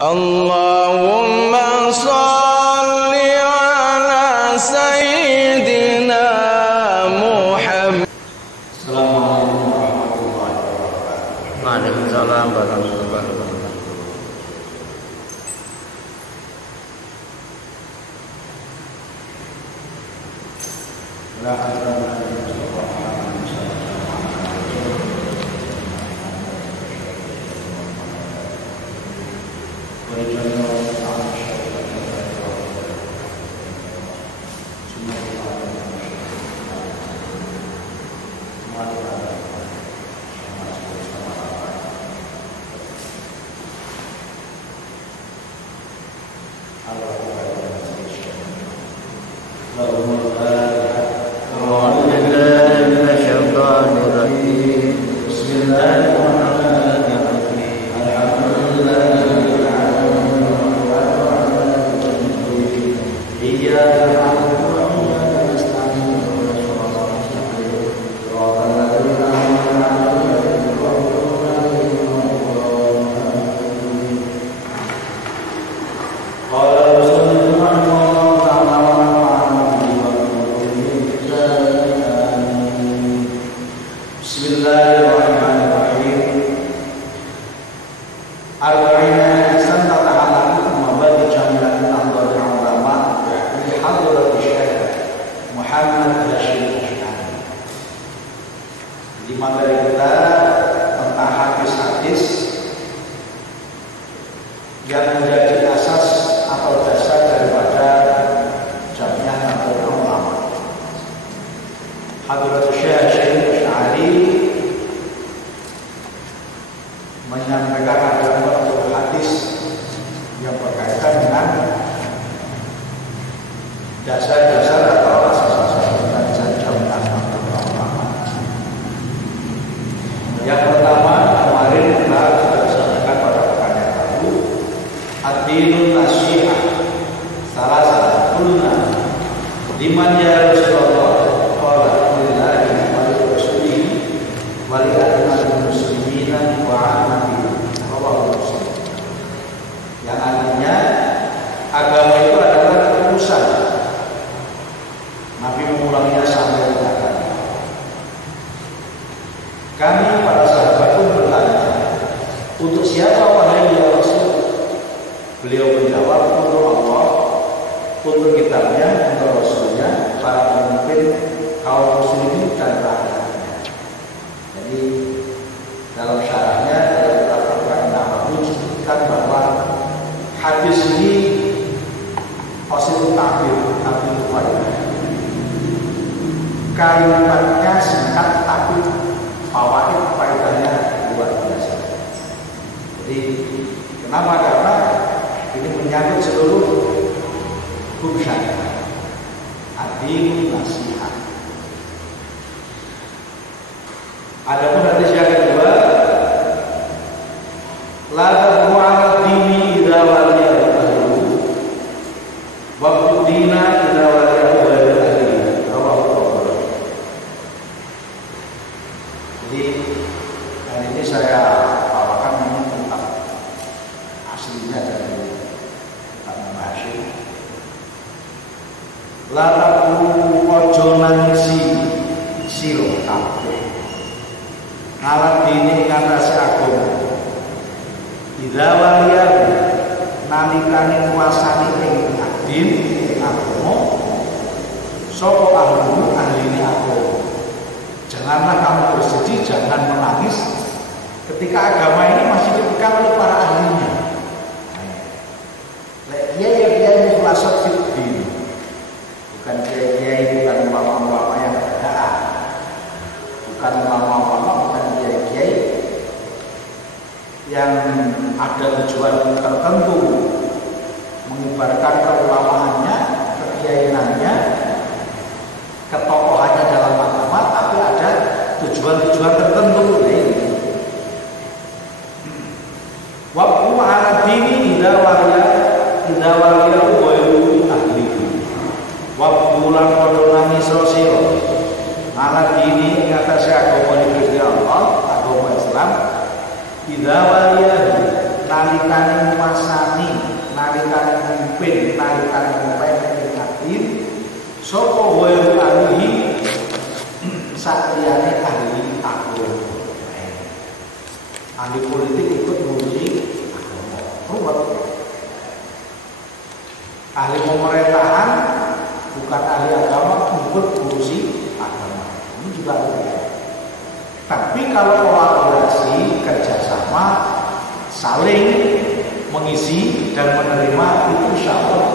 Allahumma salli ala sayyidina Muhammad. Assalamualaikum warahmatullahi wabarakatuh. Waalaikumsalam warahmatullahi wabarakatuh. La ilaha kalimatnya singkat tapi fawaid faedahnya luar biasa. Jadi kenapa? Karena ini menyangkut seluruh hukum syariat, adil nasihat. Adapun hadis yang kedua, la tad'u 'ala dini idza waliya ahlu wa dina idza waliya ahlu. Jadi hari ini saya bawakan memang tentang aslinya dari Ibnu Hashim. La taqulu ojo nangisi sira kabeh ngalat dini ngatasi agama idza waliya nalikane kuasane ing adin ing agama sapa ahli ahline agama. Janganlah kamu bersedih, jangan menangis ketika agama ini masih dipegang oleh para ahlinya. Kiai mukhlasat fiddin, bukan kiai bukan ulama-ulama yang berdaan, bukan ulama-ulama, bukan kiai yang ada tujuan tertentu mengibarkan keulamaannya, kekiaiannya, ketokohannya dalam agama, tapi ada tujuan-tujuan tertentu. Waqfu 'ala dini idza waliya ghairu ahli. Waqfu lan padha nangis sira 'ala dini ing atase agama Gusti Allah, agama Islam. Idza waliya nalikane masane nalikane mimpin nalikane pemimpin adil sapa wae ahli sakliyane ahli agama. Ahli politik ikut ngurusi agama. Ruwet. Ahli pemerintahan bukan ahli agama ikut ngurusi agama. Ini juga ruwet. Tapi kalau kolaborasi, kerjasama, saling mengisi dan menerima itu insya Allah.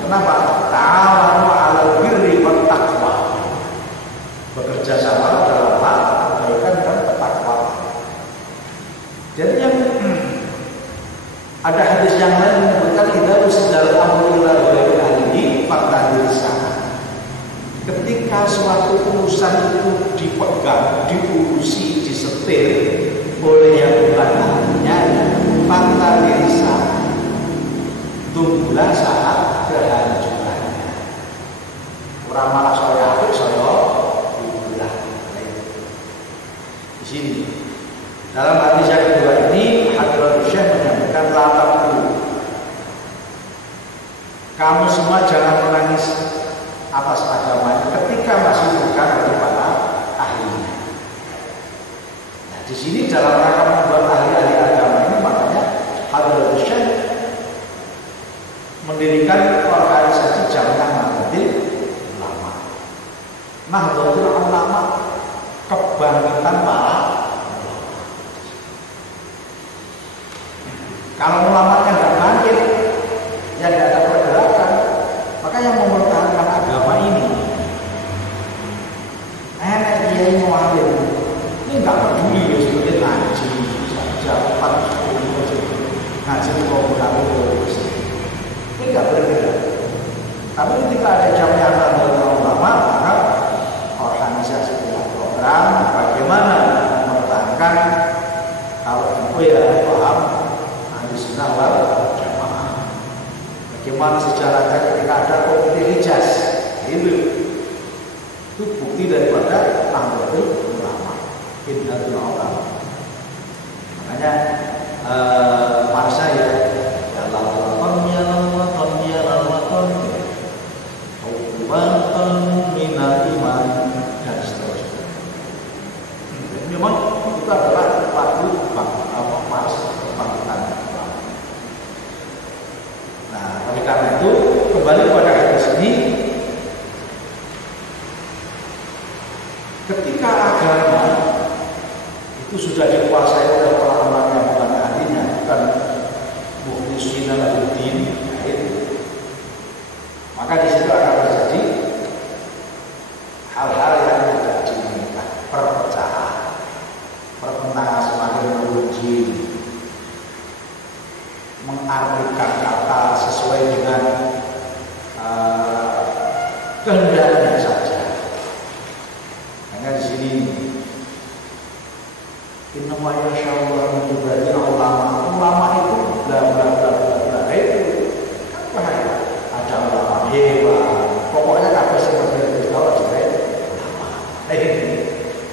Kenapa? Ta'awanu 'alal birri wat taqwa. Bekerja sama dalam hal kebaikan dan ketakwaan. Jadi yang ada hadis yang lain menyebutkan idza usdal amru ila ghairi ahlihi faqtadirsa. Ketika suatu urusan itu dipegang, diurusi, disetir oleh yang bukan ahlinya, faqtadirsa. Tunggulah saat kehancurannya. Orang malah saya apik saya tunggulah. Di sini dalam hadis yang kedua ini Hadratus Syekh menyampaikan lataku. Kamu semua jangan menangis atas agama ketika masih bukan kepada ahlinya. Nah, di sini dalam rangka membuat ahli-ahli agama ini makanya Hadratus Syekh mendirikan organisasi Jamiah Nahdlatul Ulama. Nahdlatul Ulama kebangkitan para. Kalau ulamanya nggak bangkit, ya nggak ada pergerakan. Maka yang mempertahankan agama ini, kiai mualim ini nggak peduli ya sebenarnya ngaji, saja 40 ngaji terus, ini nggak bergerak. Tapi ketika ada Jamiah Nahdlatul Ulama, maka organisasi punya program bagaimana mempertahankan kalau itu ya paham. Sunnah wal Jamaah. Bagaimana sejarahnya ketika ada komite Hijaz, itu bukti daripada Nahdlatul Ulama, Nahdlatul Ulama. Makanya masa ya dalam minal iman dan seterusnya. Memang itu adalah lagu mars kebangkitan. Nah, oleh karena itu kembali pada hadis ini, ketika agama itu sudah dikuasai oleh orang-orang yang bukan ahlinya, bukan mukhlishina lahuddin, maka di situ akan terjadi hal-hal yang tidak diinginkan, perpecahan, pertentangan semakin meruncing, mengartikan kata sesuai dengan kehendaknya saja. Hanya di sini inna ma yasha'allahu min ibadihi ulama. Ulama itu bla bla bla bla itu kan bahaya. Ada ulama hebat. Pokoknya apa seperti itu kalau jadi ulama.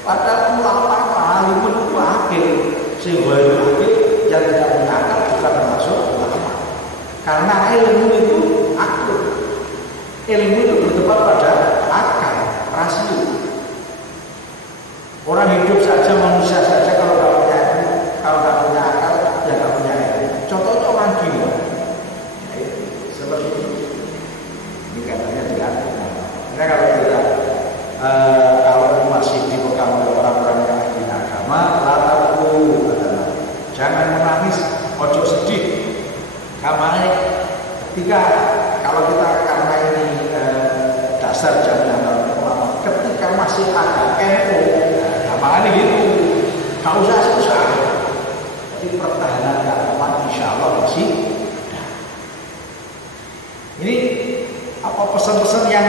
Padahal ulama paling menukil sehingga yang tidak punya akal bukan termasuk ulama. Karena ilmu itu akal. Ilmu itu bertempat pada akal, rasio. Orang hidup saja, manusia saja kalau tidak punya ilmu, kalau tidak punya akal, ya tidak punya ilmu. Contohnya orang gila. Ya, seperti itu. Ini katanya tidak. Karena kalau tidak, kalau masih dipegang oleh orang-orang yang ahli agama, lataku adalah jangan menangis, ojo sedih. Kamane ketika kalau kita karena ini dasar Jamiah Ulama, ketika masih ada NU, kamane gitu, kau usah susah. Jadi pertahanan keagamaan insya Allah masih ada. Ini apa pesan-pesan yang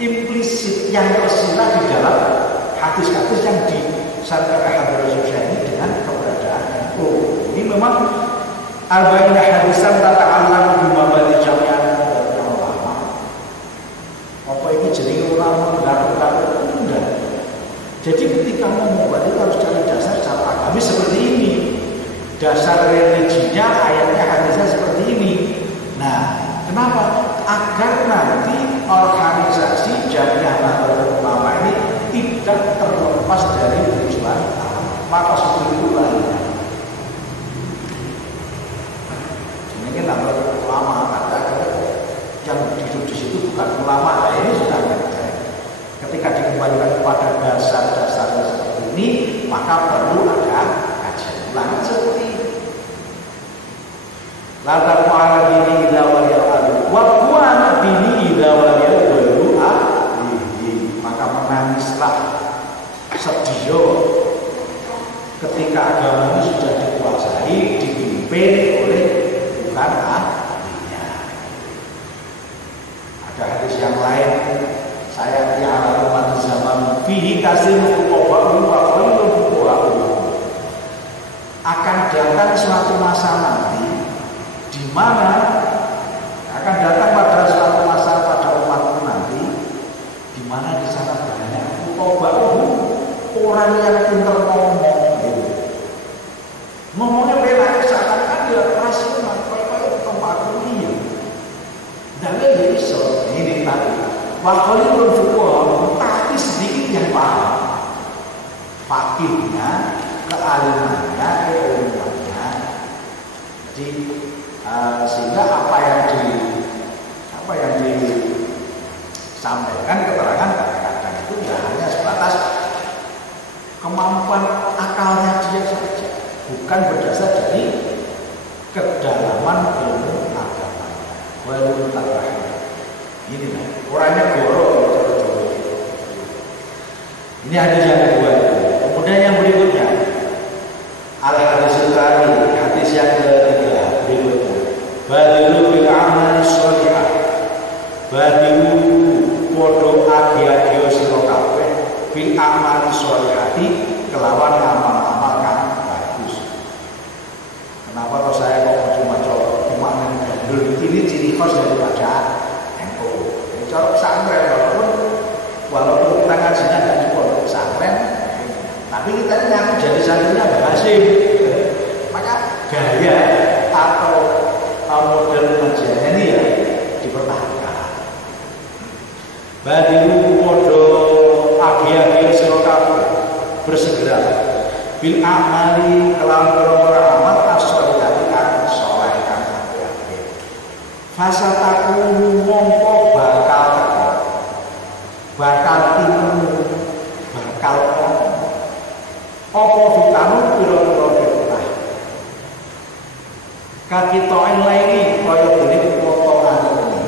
implisit, yang tersirat di dalam hadis-hadis yang disampaikan Hadratus Syekh ini dengan keberadaan NU. Ini memang arba'ina hadisan tata'allam bima badi Jamiah Ulama. Apa ini jadi ulama enggak? Jadi ketika mau membuat itu harus cari dasar secara agamis seperti ini. Dasar religinya, ayatnya, hadisnya seperti ini. Kenapa? Agar nanti organisasi Jamiah Nahdlatul Ulama ini tidak terlepas dari tujuan maka seperti itu lainnya. Ini kan Nahdlatul Ulama kata yang hidup di situ bukan ulama. Nah, ini sudah ada. Ketika dikembalikan kepada dasar-dasarnya seperti ini, maka perlu ada kajian ulang seperti ini. Latar para dini ila waliyal adu wa buana dini ila waliyal walu alihi. Maka menangislah sedih ketika agama ini sudah dikuasai, dipimpin oleh bukan ahlinya. Ada hadis yang lain, saya tiara umat zaman fihi kasih fuqaha wa qalilun fuqaha. Akan datang suatu masa nanti di mana akan datang pada suatu masa pada umatku nanti di mana di sana banyak orang yang pintar ngomongnya beda seakan-akan dia rasional kayak tempat dunia dan dia bisa ini tadi waktu itu fuqaha tapi sedikit yang paham fakihnya kealimannya keilmuannya jadi sehingga apa yang disampaikan keterangan kadang-kadang itu ya hanya sebatas kemampuan akalnya dia saja, bukan berdasar dari kedalaman ilmu agamanya. Walau tarahnya ini lah orangnya goro. Ini hadis yang kedua. Kemudian yang berikutnya al-hadisul tsani, hadis yang ketiga berikutnya. Badilu bil amali sholihah. Badilu podo agi-agi sira kabeh bil amali sholihati kelawan amal-amal kang bagus. Kenapa kok saya kok cuma gandul ini ciri khas daripada NU. Cara pesantren walaupun kita ngajinya tidak di pondok pesantren, tapi kita ini yang jadi santrinya berhasil. Maka gaya atau model pengajiannya ini ya dipertahankan. Badilu podo agi-agi sira kabeh bersegera bil amali kelawan perkara amal as-sholihati kang saleh kang apik. Fasataku mongko bakal timu bakal apa vitanu pira-pira fitnah. Kaki to'en laini kaya dene potongan ini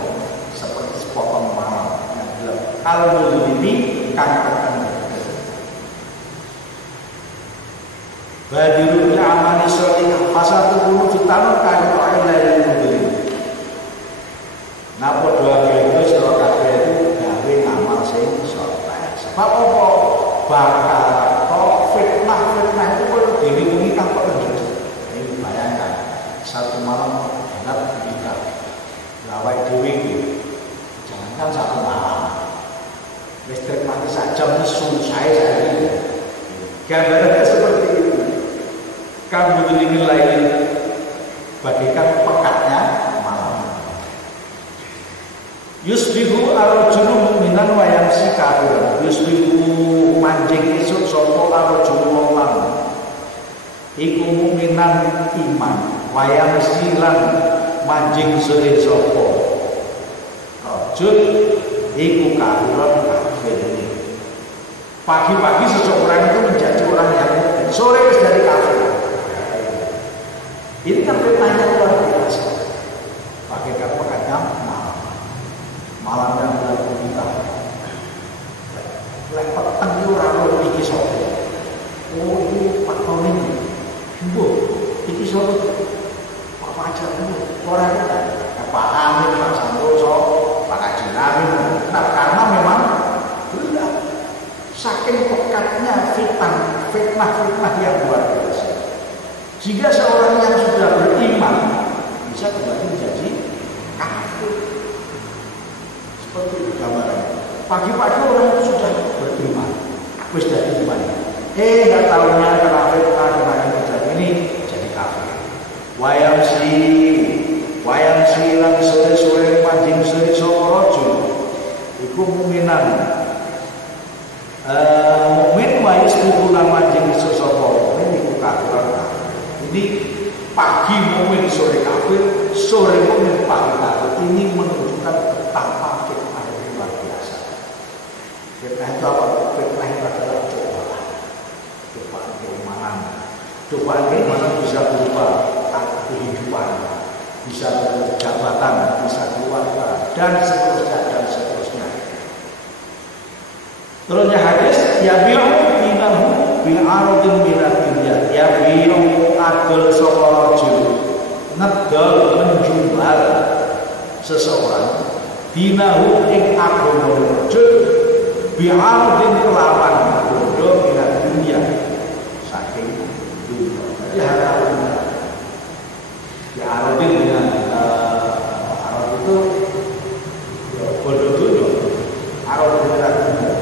seperti sepotong malam yang gelap al-muzlimi kang terkena. Badiru amani sholihah fasatu kulo vitanu kaki to'en laini muzlimi. Napa doa kene sira kabeh itu gawe amal sing saleh. Sebab apa? Bakal fitnah itu kalau dilindungi tanpa terjadi. Ini bayangkan satu malam hendak nikah gawai dewi jangankan satu malam listrik mati sajam nesu saya ini gambarannya seperti itu. Kamu dinilai bagaikan pekatnya malam. Yusbihu ar-rajulu mu'minan wa yamsi kafiran. Yusbihu manjing esuk sapa ar-rajulu wong lanang iku mu'minan iman wa yamsi lan manjing sore sapa rajul iku kafiran kafir. Pagi-pagi seseorang itu menjadi orang yang mukmin, sore wis jadi kafir. Ini kan fitnahnya luar biasa. Bagaikan pekatnya malam yang berlaku kita lek peteng itu raro iki sapa oh ini Pak Tony mbuh iki sapa Pak Pajar ora ada Pak Amin Pak Santoso Pak Haji Amin nah karena memang berat saking pekatnya fitnah yang luar biasa jika seorang yang sudah beriman bisa kembali menjadi kafir. Seperti gambarannya. Pagi-pagi orang itu sudah beriman, wis dari iman. Nggak tahunya kena fitnah, kena ini jadi kafir. Wayang si lan sore-sore sore kafir, sore mukmin, pagi kafir. Ini menunjukkan betapa fitnah itu luar biasa. Fitnah itu apa? Fitnah itu adalah cobaan. Cobaan keimanan bisa berupa kehidupan, bisa berupa jabatan, bisa keluarga, dan seterusnya. Terusnya hadis, ya bi'u dinahu bi'aradin minad dunya. Ya bi'u adol saka raja ngedol menjual seseorang dinahu ing agama raja bi'aradin kelawan bondo minad dunya saking dunya. Jadi harta dunya. Bi'aradin dengan arad itu bondo dunya. Arad minad dunya.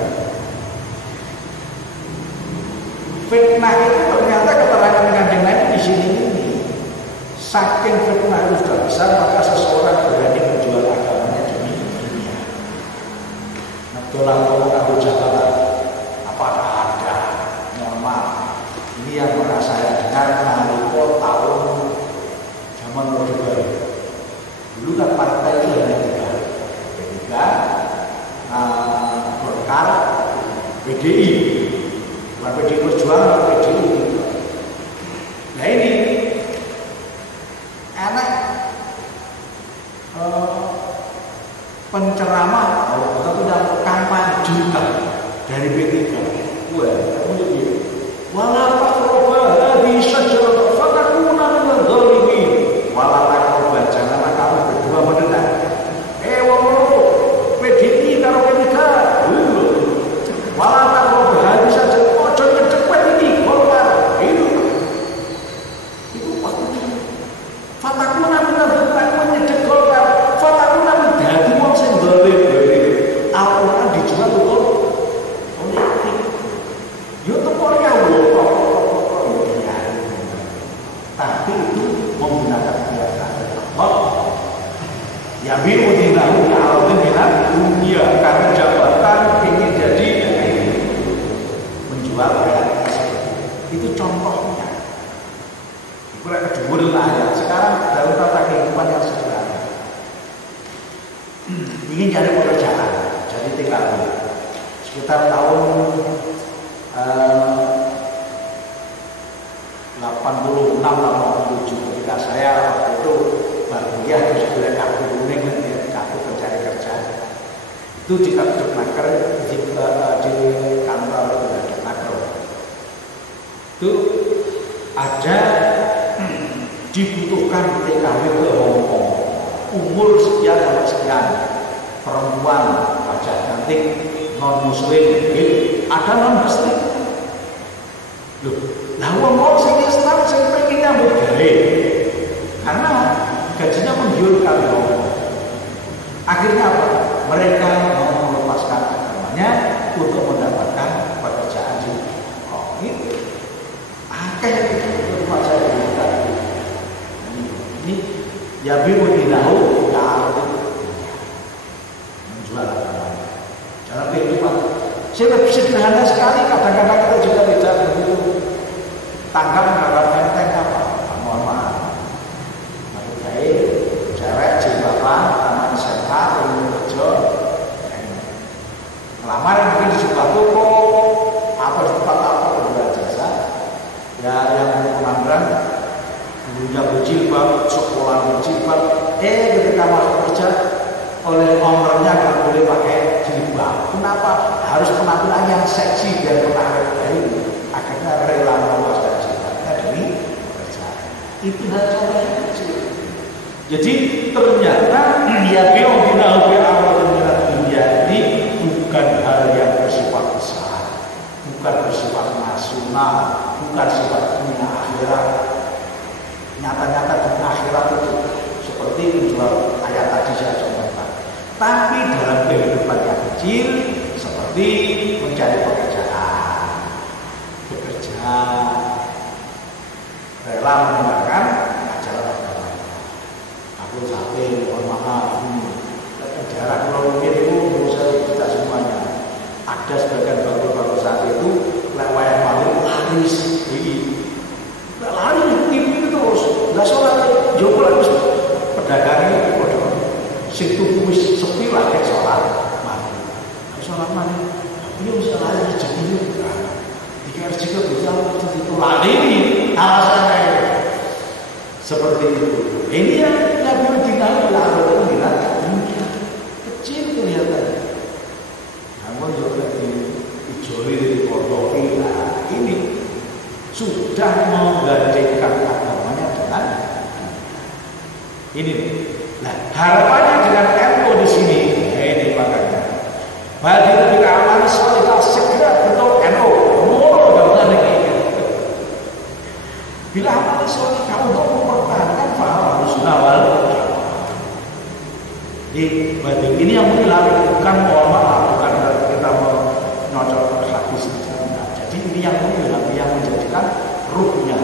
Fitnah itu ternyata keterangan Kanjeng Nabi di sini ini. Saking fitnah itu sudah besar, maka seseorang berani menjual agamanya demi dunia. Nah, tolong aku jabatan, apakah ada normal? Ini yang pernah saya dengar nalika tahun zaman Orde Baru. Dulu kan partai itu hanya tiga, P3, Golkar, PDI. Bukan PDI Perjuangan, PDI. Nah ini anak penceramah atau kampanye juga dari P3. Wah, kamu jadi wala taqrabu bisa jalan fatakuna minal zalimin. Wala taqrabu, janganlah kamu berdua mendekat. Wong loro PDI karo P3. Wala taqrabu bisa ingin cari pekerjaan, jadi tinggal sekitar tahun 86-87 ketika saya waktu itu baru kuliah terus beli kartu kuning kartu pencari kerja itu di kartu naker di kantor naker itu ada dibutuhkan TKW ke Hongkong umur sekian sampai sekian perempuan wajah cantik non muslim ada non muslim loh lah wong sing Islam sing pengen nyambut gawe karena gajinya menggiurkan Allah. Akhirnya apa? Mereka mau melepaskan agamanya untuk mendapatkan pekerjaan di Hongkong. Itu akhirnya itu saya bilang ini ya bimudinahu ta'arud menjual agamanya. Dalam kehidupan sederhana sekali, kadang-kadang kita juga tidak begitu tanggap terhadap enteng apa. Mohon maaf. Maksud saya, cewek jilbaban, anak SMA, belum kerja, melamar mungkin di sebuah toko atau di tempat apa berbuat jasa. Ya yang pengangguran dulunya berjilbab, sekolah berjilbab, ketika masuk kerja oleh ownernya nggak boleh pakai jilbab. Kenapa? Harus penampilan yang seksi biar menarik dari. Akhirnya rela melepaskan jilbabnya demi pekerjaan. Itu hal yang kecil. Jadi ternyata ya bi'udinahu bi'aradin minad dunya ini bukan hal yang bersifat besar, bukan bersifat nasional, bukan sifat dunia akhirat. Nyata-nyata dunia akhirat itu seperti menjual ayat tadi saya contohkan. Tapi dalam kehidupan yang kecil seperti mencari pekerjaan, bekerja, rela meninggalkan ajaran agama. Aku sampai mohon maaf ini jarak pulau mungkin itu menurut saya tidak semuanya. Ada sebagian bapak-bapak saat itu lewat malam laris, lari itu terus, nggak sholat, jauh sing tuku wis sepi lah nek salat mati. Salat mati. Dia bisa lari rezeki. Jika rezeki berjalan itu lari ini alasannya seperti itu. Ini yang Nabi Dinal bilang demikian kecil kelihatannya. Namun juga dijoli dari portofi. Nah ini sudah menggantikan agamanya dengan ini. Nah harapannya dengan NU di sini. Nah, ini makanya. Bagi lebih aman solidar segera bentuk NU. Bila amal solidar untuk mempertahankan faham sunnah wal Jadi batin ini yang menilai bukan mohon maaf, bukan kita menyocok hadis. Jadi ini yang menilai, yang menjadikan ruhnya.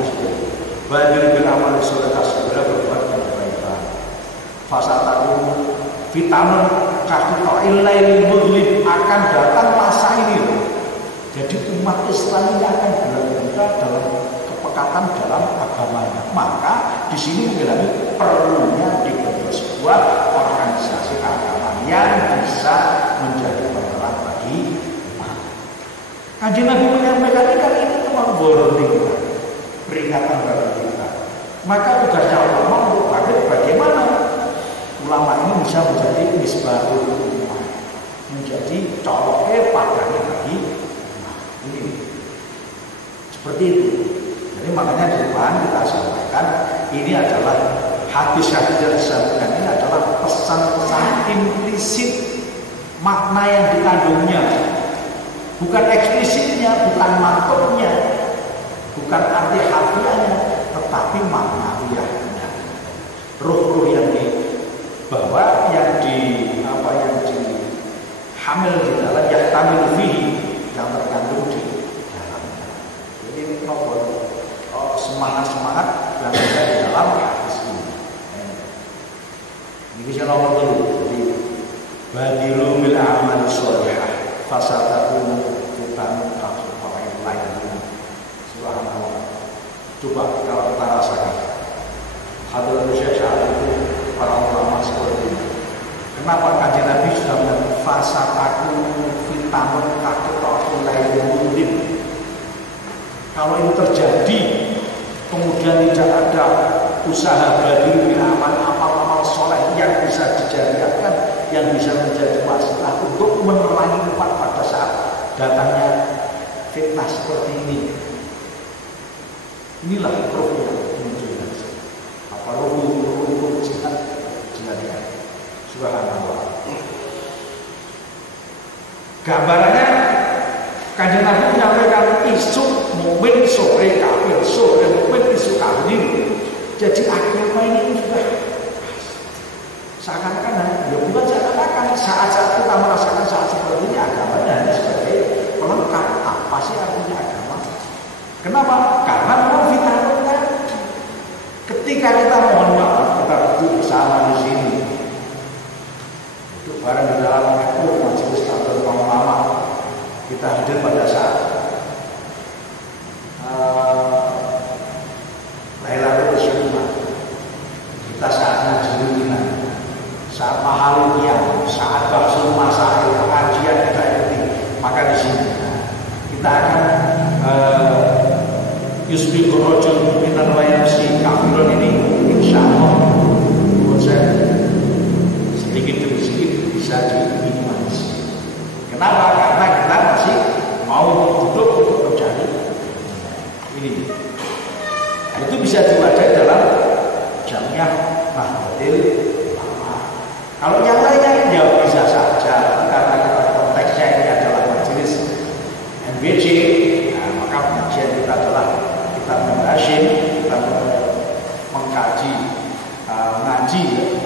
Batin bila amal solidar segera berbuat kebaikan. Fasataku vitamin kahito ilail mudlim akan datang masa ini. Jadi umat Islam ini akan benar-benar dalam kepekatan dalam agamanya. Maka di sini mengalami perlunya dibentuk sebuah organisasi agama yang bisa menjadi penerang bagi umat. Kanjeng Nabi menyampaikan ini memang warning kita, peringatan bagi kita. Maka tugasnya ulama untuk bagaimana ulama ini bisa menjadi misbahul umat, menjadi coloknya padanya bagi umat. Ini seperti itu. Jadi makanya di depan kita sampaikan ini adalah hadis-hadis yang disampaikan ini adalah pesan-pesan implisit, makna yang dikandungnya, bukan eksplisitnya, bukan maksudnya, bukan arti harfiahnya, tetapi maknawiyahnya, ruh-ruh yang dibawa, yang dihamil di dalam yahtamil fihi, yang terkandung di dalamnya. Jadi ini semangat-semangat yang ada di dalam hadis ini. Ini bisa nomor 2. Jadi badilu bil amal sholihah fasatakum fitan kafir lain. Subhanallah. Coba kalau kita rasakan Hadratus Syekh itu para ulama seperti ini. Kenapa Kanjeng Nabi sudah bilang fasatakum fitan kafir lain? Kalau ini terjadi, kemudian tidak ada usaha bagi amal-amal soleh yang bisa dijadikan, yang bisa menjadi wasilah untuk menerangi umat pada saat datangnya fitnah seperti ini. Inilah roh yang muncul. Apa roh jihad? Subhanallah. Gambarannya Kanjeng Nabi menyampaikan isu mukmin sore kafir, sore mukmin isu kafir. Jadi agama ini sudah seakan-akan, ya bukan seakan-akan, saat-saat kita merasakan saat seperti ini agamanya hanya sebagai pelengkap. Apa sih artinya agama? Kenapa? Karena memang vitamin tadi. Ketika kita mohon maaf, kita duduk bersama di sini, duduk bareng di dalam majelis taklim ulama. Kita hadir pada saat Lailatul Syukur. Kita saat ngaji, saat mahaliyah, saat bahsul masail, pengajian kita ikuti. Maka di sini kita akan yusbi korojul minan wayamsi kafirun ini insya Allah menurut saya sedikit demi sedikit bisa diminimalisir. Kenapa? Karena kita masih mau duduk untuk mencari ini. Nah, itu bisa diwadahi dalam Jamiah Nahdlatul Ulama. Kalau yang lainnya ya bisa saja, karena kita konteksnya ini adalah majelis MBC, nah, maka pengajian kita adalah kita membahasin, kita mengkaji,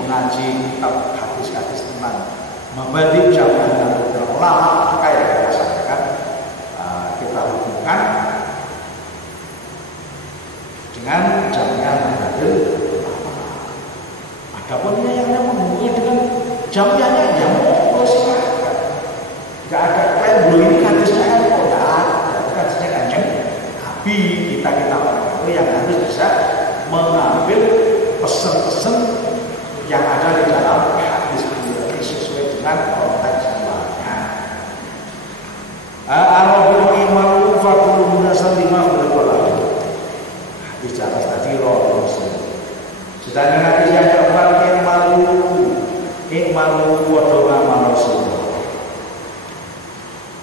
mengaji kitab hadis-hadis tentang Mabadi Jamiah Nahdlatul Ulama. Maka yang kita sampaikan kita hubungkan dengan Jamiah Nahdlatul Ulama. Adapun yang menghubungnya dengan jamiahnya yang mau silakan. Gak ada klaim bahwa ini hadisnya NU, tidak ada. Hadisnya Kanjeng Nabi. Kita itu yang harus bisa mengambil pesan-pesan yang ada di dalam hadis dengan konteks luarnya. Arabu imalu fakulu munasan lima berkolah. Bicara tadi roh sedangkan hadis yang keempat ikmalu wadoa manusia.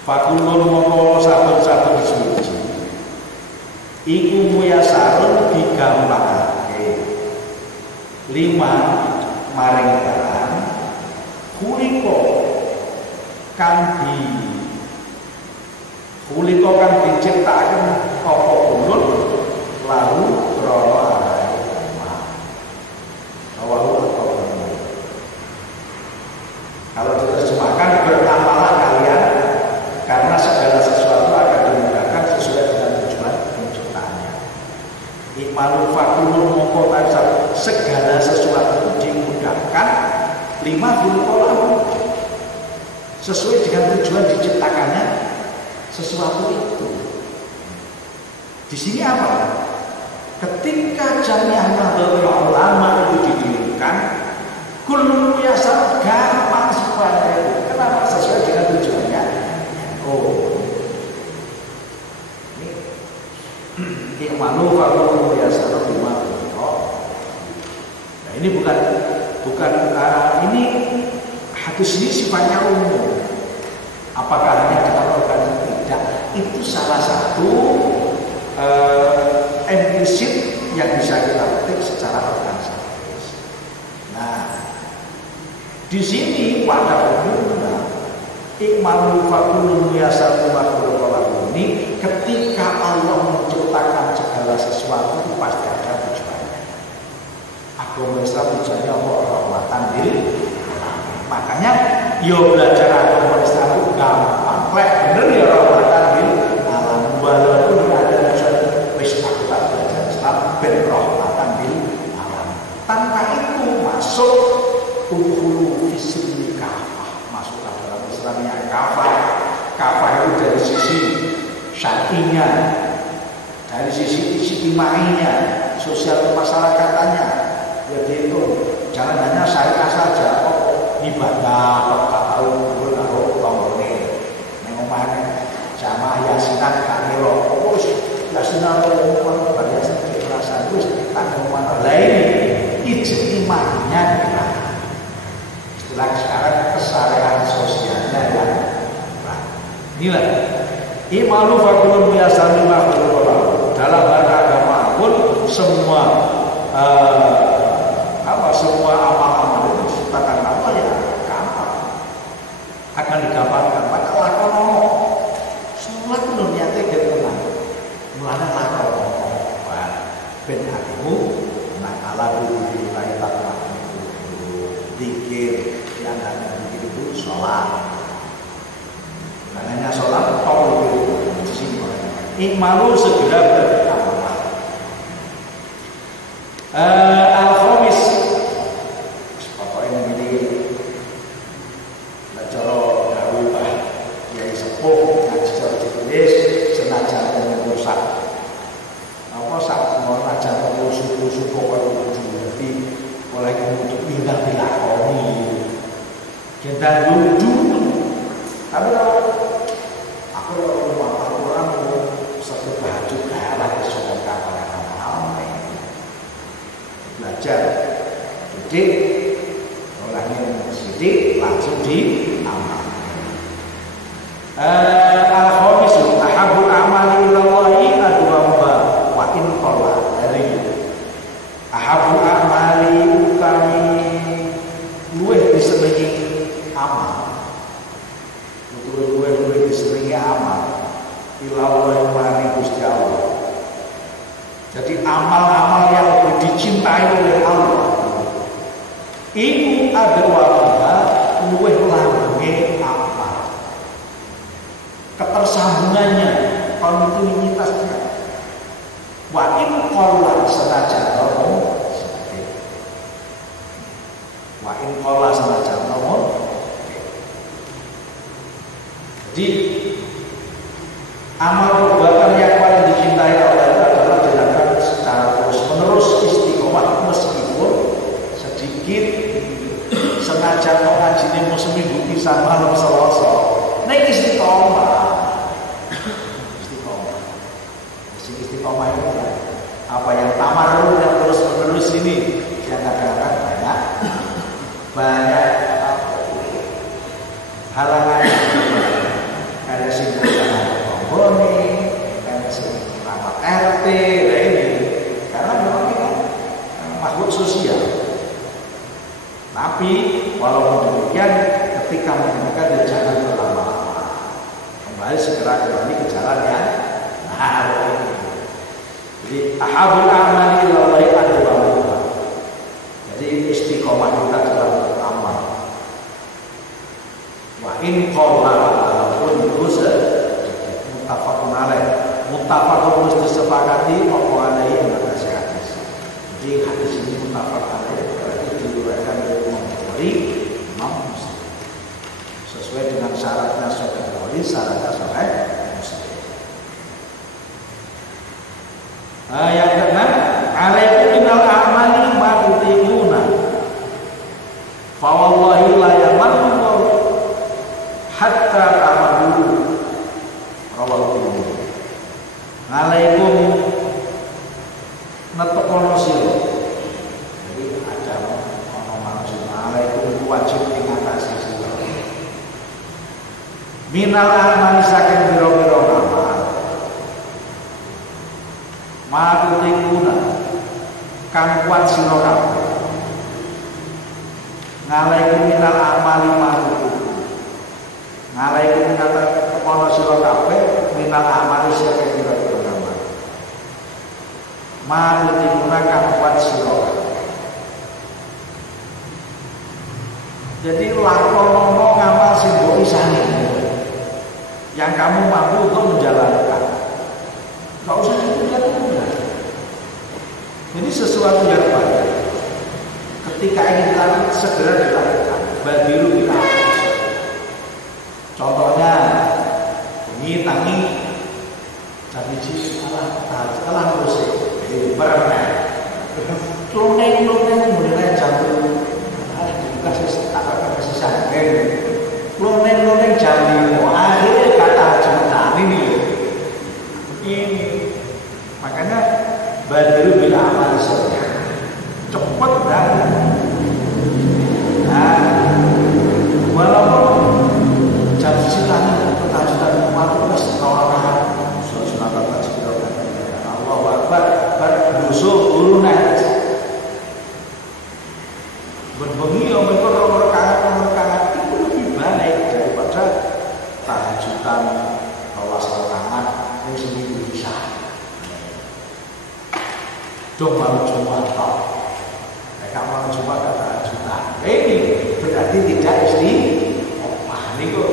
Fakulun moko satu-satu suci. Iku muyasarun digampangake. 5 maring barang kuliko kang diciptaken apa ulun lalu krana arahe kalau diterjemahkan beramallah kalian karena segala sesuatu akan dimudahkan sesuai dengan tujuan penciptaannya. Ikmalu fakulun moko segala sesuatu dimudahkan 5 bulkolah sesuai dengan tujuan diciptakannya sesuatu itu. Di sini apa? Ketika Jamiah Nahdlatul Ulama itu didirikan, kullu yasar gampang supaya itu. Kenapa? Sesuai dengan tujuannya. Ikmalu fakulu yasar bima bulko. Nah, ini bukan ini hadis ini sifatnya umum. Apakah hanya diterapkan tidak? Itu salah satu implisit yang bisa kita petik secara organisatif. Nah, di sini pada umumnya ikmalu fakulu yasar bima bulko ini ketika Allah menciptakan segala sesuatu itu pasti ada tujuannya. Agama Islam tujuannya apa? Rahmatan lil alamin. Makanya yo belajar agama Islam itu gampang. Bener ya rahmatan lil alamin. Walaupun ada tujuan wis aku tak belajar Islam ben rahmatan lil alamin. Tanpa itu masuk udkhulu fissilmi kafah. Masuk ke dalam Islam yang kafah. Kafah itu dari sisi syar'inya, dari sisi ijtimainya, sosial kemasyarakatan. Jadi itu jangan hanya syariah saja, ibadah, tak tahu tombone, nengomane, jamaah yasinan kanelo, yasinan ngomong variasi kekerasan terus tak ngomong lain, ijtimainya istilah sekarang kesalahan sosialnya yang inilah. Imalu fakulun biasa lima dalam beragama pun semua semua amal-amal itu ciptakan Allah ya gampang akan digampangkan. Maka lakono sholat belum nyata gitu mulanya lakono ben hatimu nak ala dulu lain takwa dikir yang ada dikir itu sholat. Makanya sholat kau lebih simpel. Ikmalu segera beramal. Al-Khamis pokoknya ini belajar dahulu yai sepuh ngaji cara ditulis senajan dengan rusak apa sak mau ngajar susu pokoknya jadi oleh untuk pindah dilakoni kita dulu tapi kalau aku rumah orang satu baju kalah kesukaan pada nama belajar didik orangnya sidik langsung diamal. Al-Khamis ahabul amali ilallahi adwamba wa in qalla dari ahabul amali utami luwih disenengi amal. Luwih disenengi amal ilallahi mari Gusti Allah. Jadi amal-amal yang lebih dicintai oleh Allah itu adalah luwih langgeng amal. Ketersambungannya, kontinuitasnya. Wa in qalla senajan wa in qalla senajan jadi amal perbuatan yang paling dicintai Allah itu adalah dilakukan secara terus menerus istiqomah meskipun sedikit senajan kok ngajine mau seminggu pisan malam Selasa. Nek istiqomah. Istiqomah. Istiqomah itu apa yang tamarruf yang terus-menerus ini yang kadang-kadang banyak halangan kayak sing penghuni, kayak sing rapat RT, ini karena memang kita makhluk sosial. Tapi walaupun demikian, ketika menemukan dia jangan berlama-lama, segera kembali ke jalan yang benar. Jadi ahabul amali ilallahi adwamuha. Jadi istiqomah kita dalam beramal. Wa in qalla walaupun dosa muttafaqun alaih. Muttafaqun mesti disepakati apa alaihi yang hadis. Jadi hadis ini muttafaq alaih berarti diriwayatkan oleh Imam Bukhari, Imam Muslim. Sesuai dengan syaratnya Sahih Bukhari, syaratnya Sahih Muslim. Yang keenam, alaikum minal a'mali ma tutiquna. Fa wallahi la yamallu hatta ta'malu. Rawahu Muslim. Alaikum netokono sira. Jadi ada ono maksud alaikum wajib ingatasi sira. Minal a'mali saking biro-biro amal. Matutikuna kang kuat sira kabeh. Ngalaikum minal amali matutikuna. Ngalaikum minal tekono sira kabeh minal amali saking pira-pira amal. Matutikuna kang kuat sira kabeh. Jadi lakonono ngamal sing mbok isani. Yang kamu mampu untuk menjalankan. Gak usah ditunda-tunda. Jadi sesuatu yang baik ketika ingin dilakukan segera dilakukan. Badiru bila. Contohnya ini tangi jadi alah terus berapa? Kloneng mulai jam kasih sangen. Kloneng jam 5 akhirnya kata jutaan ini. Makanya badiru bila amal soleh cepat dan walaupun jam silang ketajuan umat itu setengah sunat tajwid Allah Akbar berdusul urunan berbengi omong rakaat itu lebih baik daripada tahajudan bawa serangan yang seminggu bisa. Dong malam Jumat toh. Mereka malam Jumat kata juta. Ini berarti tidak istiqomah niku.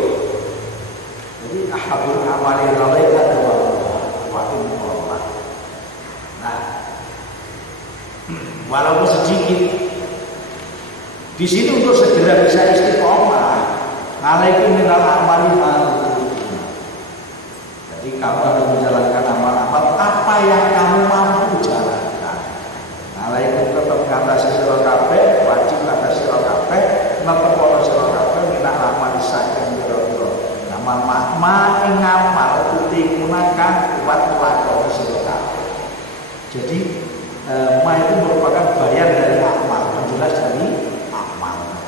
Jadi ahabul amali ilallahi wa in qalla. Nah, walaupun sedikit di sini untuk segera bisa istiqomah, alaikum minal amali jadi kamu harus menjalankan amal-amal apa yang kamu mampu jalankan. Alaikum tetap kata sira kabeh, wajib kata sira kabeh, napa sira kabeh minal amal saking pira-pira. Amal makma ing amal putih gunakan kuat lakoni sira kabeh. Jadi ma itu merupakan bagian dari amal, penjelas dari amal.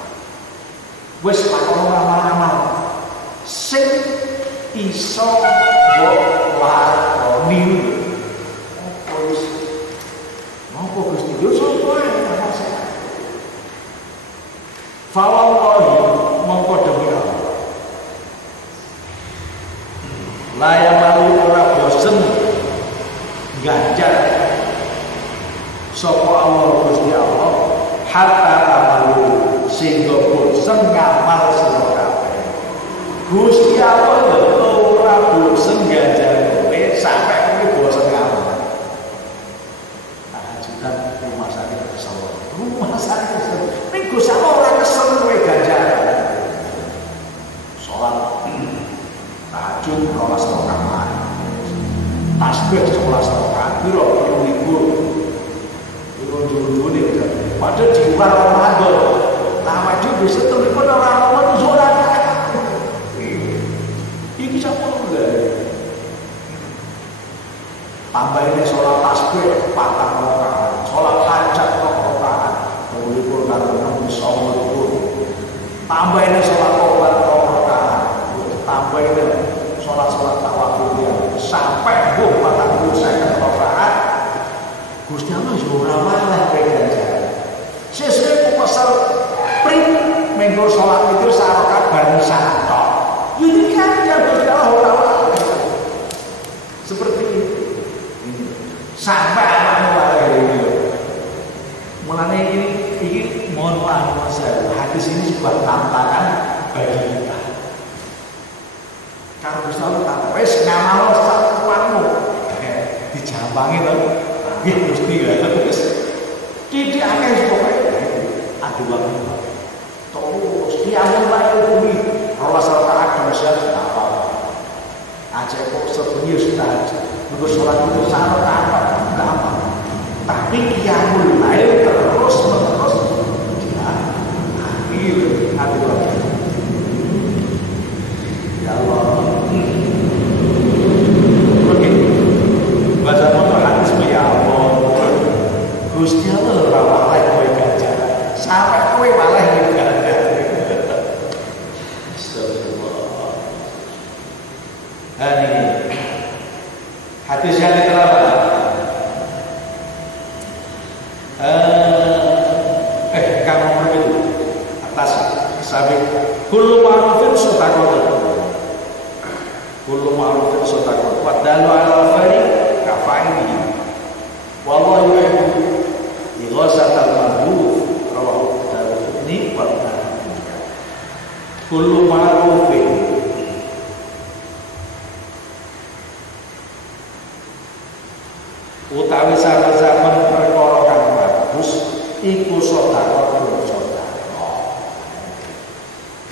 Wis lakoni amal-amal sing iso mbok lakoni. Apa Gusti yo sapa ae ana saya. Fawallahi mongko demi Allah. Laya malu ora bosen ganjar sapa Allah Gusti Allah hatta amalu sehingga bosen ngamal sira kabeh. Gusti Allah ora bosen ganjar kowe sampai kowe bosen ngamal. Rumah sakit kesel. Ini Gusti Allah ora kesel kowe ganjaran. Salat tahajud 12 rakaat. Tasbih 11 rakaat. Piro 1000. Padahal di luar Ramadan. Nah, wajib bisa tambah ini sholat tawaf rakaat, tambah ini sholat tawaf sampai 40 rakaat. Gusti Allah yo ora malah ganjaran. Sesuk pasal pring minggu sholat itu sarokat bareng santo. Ini kan Gusti Allah ora malah. Seperti itu. Sampai apa ini. Mulanya ini mohon maaf Mas, hadis ini sebuah tantangan bagi kita. Kalau Gusti Allah kata, wes ngamal sakuanmu, dijambangi loh, nggih Gusti ya, terus tidak akan pokoknya ada waktu. Terus diambil lagi bumi, Allah rakaat dahsyat apa? Aja kok serius saja, sholat itu salah apa? Enggak apa. Tapi qiyamul lail terus menerus dia akhir ada waktu. Ya Allah. Oke. Baca motor hadis ya Allah. Gusti Allah ora wae kowe ganjaran. Sampai kowe malah ganjaran. Astagfirullah. Ini hadis yang ke-8. Kamu begitu atas sabit kullu ma'rufin sadaqah. Kullu ma'rufin sadaqah. Wa dalu 'ala al-khairi kafa'ili. Wallahu yuhibbu ighasatal madhuf. Rawahu Tirmidzi wa Nasa'i. Kullu ma'rufin utawi saben-saben perkara kang bagus iku sedekah sedekah.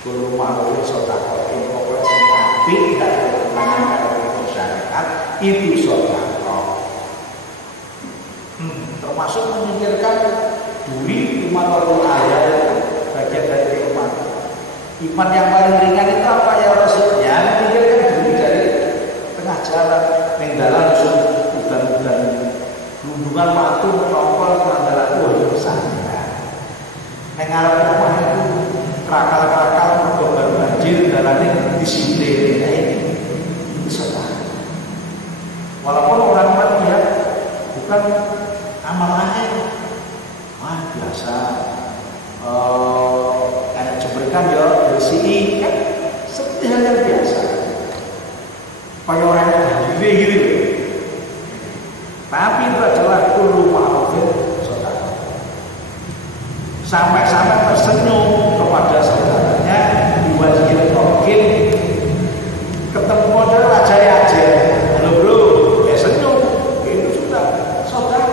Kulo mawon sedekah pokoke sing apik gak tentangan karo masyarakat itu sedekah. Termasuk memikirkan duri umat ayat bagian dari umat. Iman yang paling ringan itu apa ya Rasul? Ya memikirkan duri dari tengah jalan ning dalan udan-udan lundungan waktu menopol penandalan itu besar. Nengarap rumah itu kerakal-kerakal berkorban banjir dalamnya disiplin ini sedekah. Walaupun orang melihat bukan amal lain, biasa kayak jemberkan ya bersih kan seperti hal yang biasa. Kayak orang yang gitu. Tapi itu adalah kullu ma'rufin sedekah. Sampai-sampai tersenyum kepada saudaranya di wajib mungkin ketemu model aja. Halo bro, ya senyum. Itu sudah sedekah.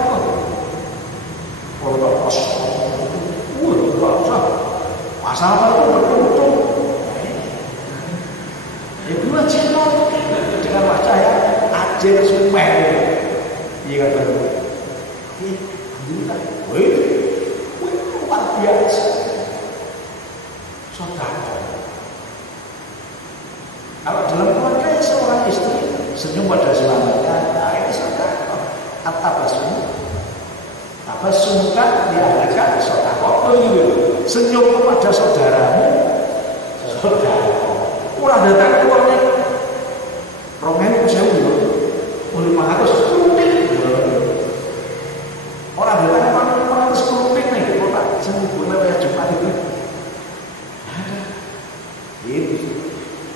Kalau kosong, masalah itu beruntung. Itu aja dengan wajah ya aja sumeh. Iya kan baru. Alhamdulillah. Luar biasa. Sedekah. Kalau dalam keluarga seorang istri senyum pada suaminya, nah ini sedekah. Tabassum kan diadakan sedekah. Senyum kepada saudaramu, sedekah. Kurang datang keluarnya. Romen sewu. 500 rupiah. Orang datang 500 rupiah nih di kota. Seminggu lewat Jumat itu. Ada. Itu.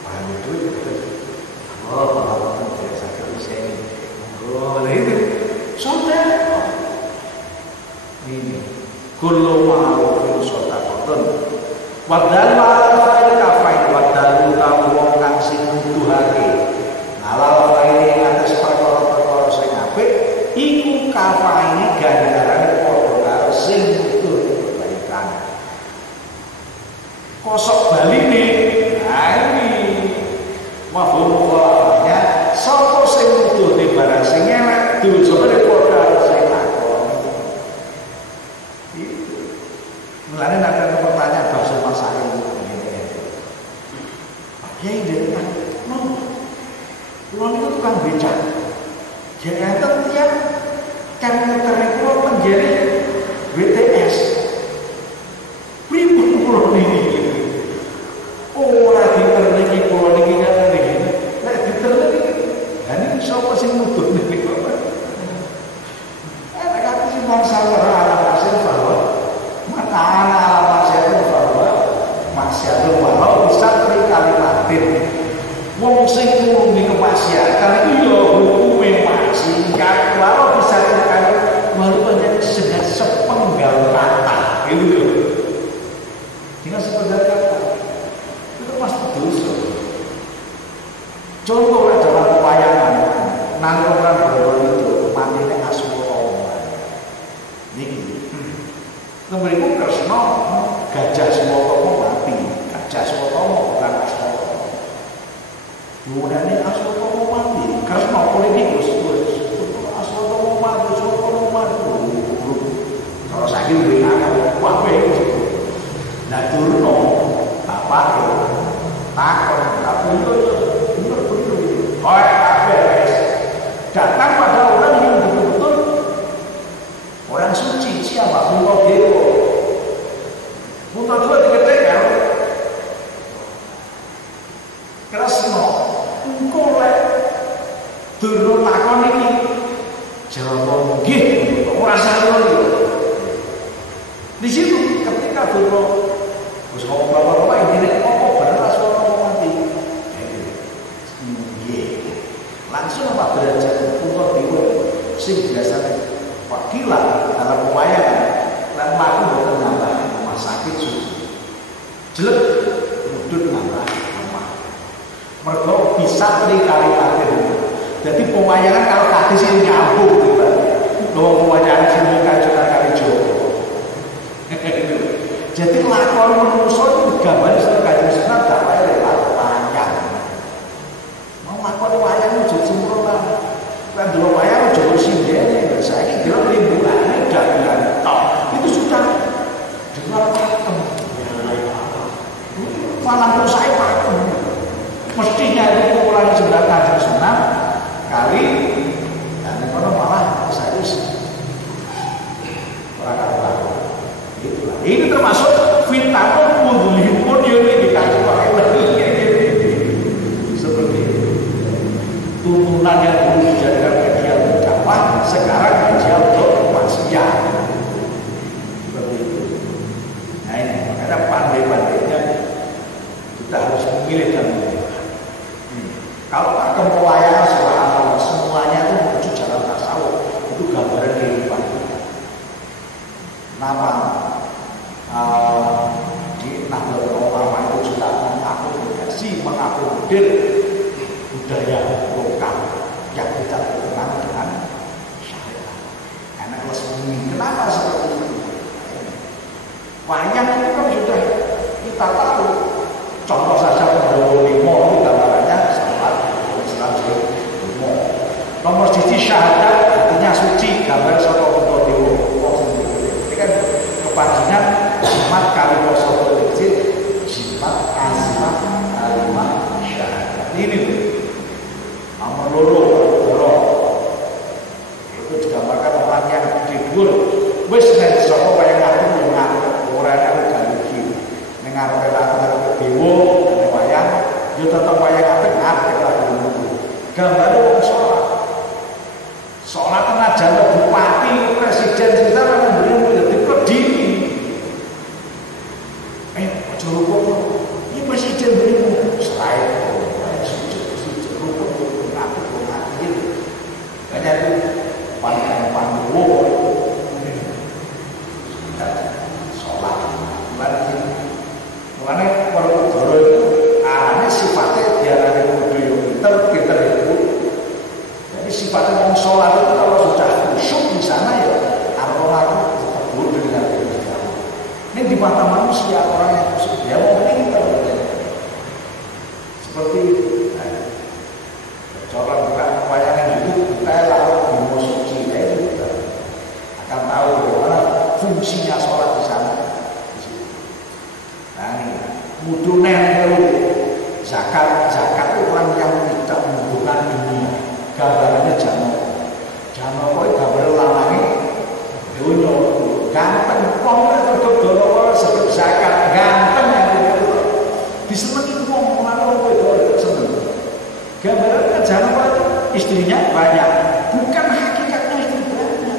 Paham duit. Oh, pengalaman biasa kali saya. Oh, itu. Sudah. Ini. Kullu ma'rufin sadaqatun. Wa dalu 'ala khairi kafain wa dalu wong kang sing nuduhake. Halal khairi atas perkara-perkara sing apik iku kafaini ganjaran padha karo sing nuduh kebaikan. Kosok baline, ini mafhum mukhalafahnya sapa sing nuduh barang sing elek dosane padha karo sing lakon. Itu. Mulane nek ana pertanyaan bahasa masalah ini. Ya ini Kulon itu tukang becak. Jadi tiap kilometer kulon menjadi BTS. Pripun kulon ini? dengan sekedar kata itu pasti dosa. Contoh dalam pewayangan nang orang baru itu mati nek Aswatama. Niki. Kemudian Kresna Gajah Swatama mati. Gajah Swatama bukan Aswatama. Kemudian Aswatama mati. Kresna politikus. Aswatama mati. Kalau sakit beri akal, wape. Nah Durna, bapaknya takon, tapi itu bener-bener. Oh, kabeh datang pada orang yang betul-betul orang suci. Siapa? Puntadewa. Puntadewa diketekan Kresna, engkau lek Durna takon ini jawab nggih, ora salah lho. Di situ ketika Durna wis ngomong bapak-bapak ini apa bener Aswatama mati. Nggih. Langsung apa belajar Puntadewa sing biasane wakilan dalam pewayangan lan mlaku boten nambah rumah sakit suci. Jelek mudhun nambah rumah. Mergo bisa kali-kali. Jadi pewayangan kalau kadis ini nyambung gitu. Loh pewayangan sing kajukan kali Jawa. Jadi lakon manusia itu gambar istilah Kanjeng Sunan dakwah lewat wayang. Mau lakon wayang itu sempurna. Kan dulu wayang itu sindene. Saya kira limbulannya dagelan tok. Itu sudah dengar pakem. Malah terus saya pakem. Mestinya itu kumpulan sebelah Kanjeng Sunan kali dan kono malah saya orang. Ini termasuk vitamin mundulipun yang dikasih pakai seperti tuntunan yang dulu dijadikan media untuk dakwah sekarang media untuk maksiat seperti itu. Nah ini makanya pandai-pandainya kita harus memilih dan memilih. Kalau pakai pewayangan semuanya itu menuju jalan tasawuf, itu gambaran kehidupan kita. Nama di Nahdlatul Ulama itu juga mengakomodir budaya lokal yang tidak berkenaan dengan syariat. Karena resmi. Kenapa seperti itu? Wayang itu kan sudah kita tahu. Contoh saja Pendowo Limo itu gambarannya salat Islam Limo. Nomor siji syahadat artinya suci, gambar saka Puntadewa. Ini kan kepanjangan jimat kali poso kecil, jimat azmat kalimat syahadat. Ini nomor loro itu digambarkan orang yang tidur wis nek sapa wayang aku yo ngatur ora aku ganti ning ngarepe latar dewa wayang yo tetep wayang apik ngatur gambar wong salat tenajan bupati presiden kita kan mburi dadi pedhi aja lupa ini presiden berimu selain sujud rukun ngatur ngatur banyak itu panduwo sholat mana Werkudara itu arahnya sifatnya diarahnya budaya pinter itu. Jadi sifatnya orang sholat itu kalau sudah khusyuk di sana ya arwah tetap bodoh dengan ini di mata manusia orang yang khusyuk dia mau pinter seperti itu. Coba buka wayangan itu kita lalu di suci itu akan tahu bagaimana fungsinya sholat di sana. Nah ini mudunen itu zakat itu orang yang tidak membutuhkan dunia. Gambarannya Janoko itu gambar lanangnya dunia ganteng pokoknya untuk sebut zakat ganteng yang itu disenengi wong ngono itu seneng. Gambarannya Janoko istrinya banyak, bukan hakikatnya istri banyak.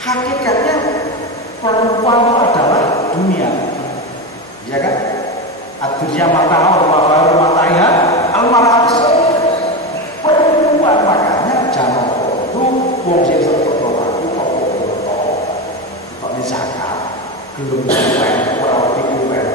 Hakikatnya perempuan itu adalah dunia. Ya kan? Akhirnya mata'au wa baru mata'ihha al-mar'at perempuan makanya Janoko itu wong sing sepodo aku kok di zakat gelem kuwen ora wedi kuwen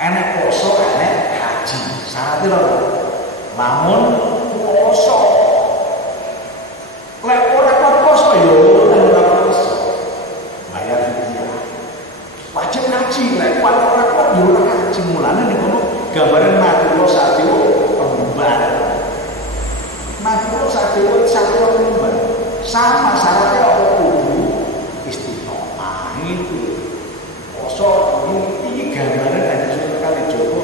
Enek poso, enek haji. Syaratnya lho. Lamun poso. Lek ora poso yo ora poso. Bayar fidyah. Wajib haji, lek ora kuat yo ora haji. Mulane niku gambaran Nabi Sadewo kembar. Nabi Sadewo satu kembar. Sama syaratnya apa kudu istiqomah itu. Poso ini gambaran dari suatu kali Joko.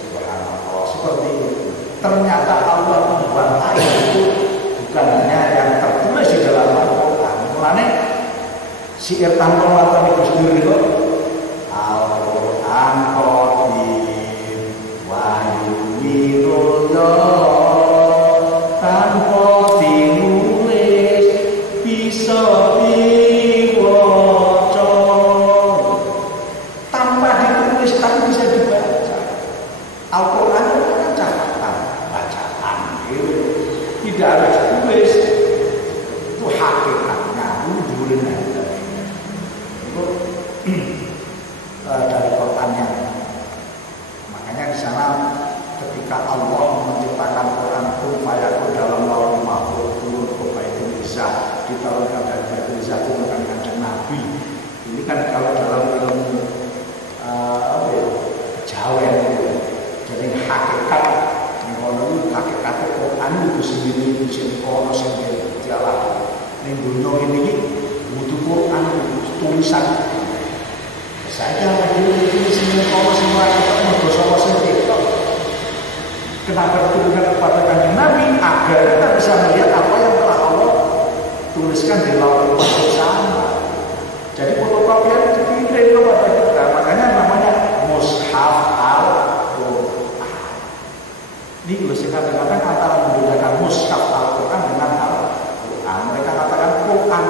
Subhanallah, seperti itu. Ternyata Allah membuat ayat itu bukan hanya yang tertulis di dalam Al-Quran. Mulane si Irtan Kolwatan itu sendiri itu Al-Quran Qadim Wahyu Wirullah tanpa dinulis bisa dibaca, tanpa ditulis tapi bisa dibaca. Al-Quran itu kan catatan, bacaan gitu. Tidak harus ditulis. Itu hakikatnya, wujudnya. Itu dari Qurannya. Makanya di sana ketika Allah menciptakan Quran pun fayakun dalam lauh mahfuz turun ke Baitul Izzah, diturunkan dari Baitul Izzah turunkan Kanjeng Nabi. Ini kan kalau dalam ilmu kejawen itu. Jadi hakikat ngono hakikat Quran itu sendiri sing kono sing dialah. Ning dunya ini butuh Quran tulisan. Saya lagi tulis sing kono sing ora ketemu basa sing itu. Kenapa diturunkan kepada Kanjeng Nabi? Agar kita bisa melihat apa yang telah Allah tuliskan di lauh mahfuz sana. Jadi fotokopian dikirim kepada kita. Makanya namanya Mushaf Al-Quran. Ini kalau saya katakan antara membedakan Mushaf Al-Quran dengan Al-Quran. Mereka katakan Quran.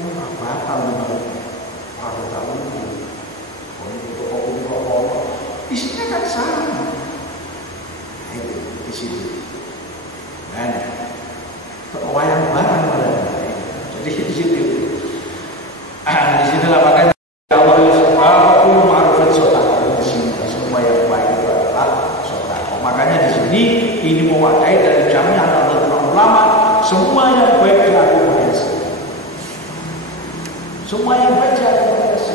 Apa batal benar? Ada tahu itu. Fotokopi isinya kan sama. Itu di situ. Dan wayang barang malah. Jadi di situ. Di situ lah makanya Allah Subhanahu ma'rufat sedekah di sini semua yang baik itu adalah sedekah. Makanya di sini ini mewadahi dari jamiah Nahdlatul Ulama, semua yang baik diakomodasi. Semua yang baik diakomodasi.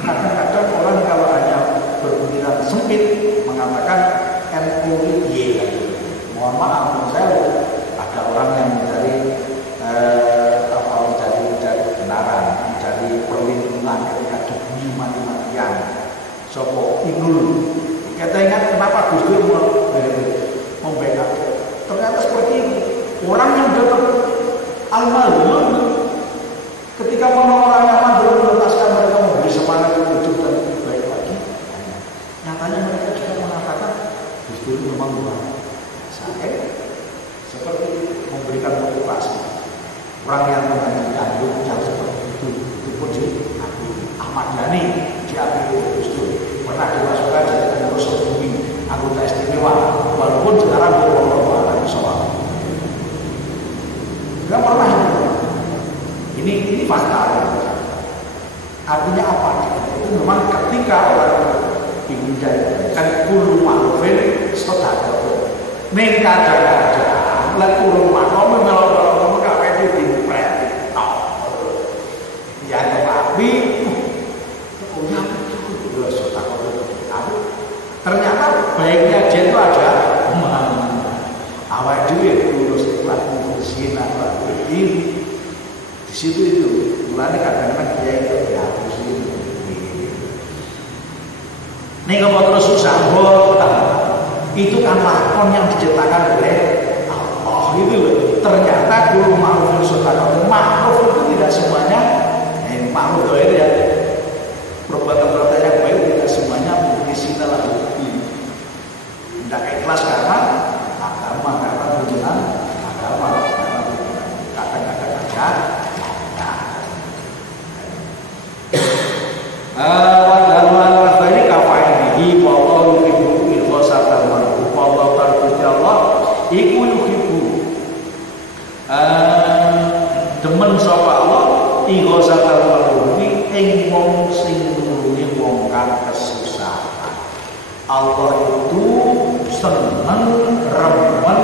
Kadang-kadang orang kalau hanya berpikiran sempit mengatakan NUI, mohon maaf, saya ada orang yang mencari mencari kebenaran, mencari perlindungan ketika dibunyi mati-matian. Sopo Inul, kita ingat kenapa Gus Dur membackup. Ternyata seperti itu. Orang yang dapat al-malum ketika orang yang mandul menuntaskan mereka memberi semangat hidup dan lebih baik lagi. Nyatanya mereka juga mengatakan Gus Dur memang luar biasa. Seperti memberikan motivasi. Orang yang mengaji dangdut yang seperti itu pun diakui. Ahmad Dhani diakui Gus Dur pernah dimasukkan jadi pengurus Bumi anggota istimewa, walaupun sekarang berwarna soal. Enggak pernah ini fakta. Artinya apa? Itu memang ketika orang ingin jadi kan kullu ma'rufin sedekah. Ning kadang-kadang lek kurung makom melo-melo gak pede dipret. Ya tetapi ternyata baiknya jen itu ada awal dhewe lulus ikhlas mukhlisin apa ini di situ itu mulane kadang-kadang dia itu dihapusin nih kalau terus susah itu kan lakon yang diciptakan oleh Allah itu loh. Ternyata kullu ma'rufin sedekah. Ma'ruf itu tidak semuanya ma'ruf itu ya perbuatan-perbuatan yang baik tidak semuanya mengisi dalam hati. Tidak ikhlas karena agama, karena tujuan agama, karena kata-kata aja. Wadallah ini kafain ini wallahu yuhibbu ilhasatal mar'uf wallahu ta'ala Allah iku yuhibbu demen sapa Allah ilhasatal mar'uf ing wong sing nulungi wong kang kesusahan. Allah itu senang, remen,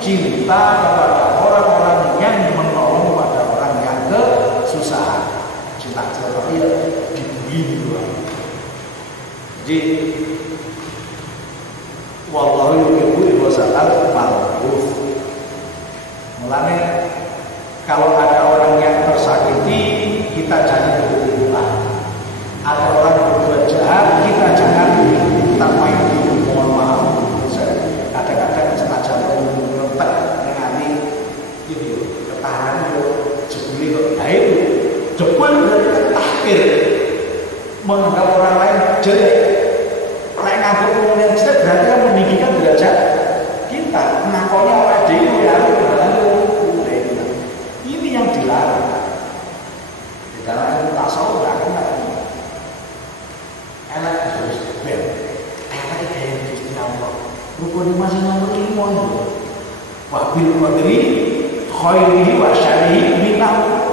cinta kepada orang-orang yang menolong pada orang yang kesusahan. Cinta seperti diberi dua. Jadi wallahu yuhibbu wasatal ma'ruf. Mulanya kalau ada orang yang tersakiti, kita jangan berhubungan. Ada orang berbuat jahat, kita jangan tanpa itu mohon maaf. Kadang-kadang sengaja merentak mengenai itu ketahanan itu jebuli kok. Nah itu jebul dari akhir menganggap orang lain jelek. Orang nganggap orang lain jelek berarti kan meninggikan derajat kita. Ngakonya orang dewi ya ini yang dilarang. Di dalam ilmu tasawuf enggak kena. Enak terus ben. Enak iki Gusti Allah. Rukun masih nomor 5 itu. Wa bil qadri khairihi wa syarrihi minal.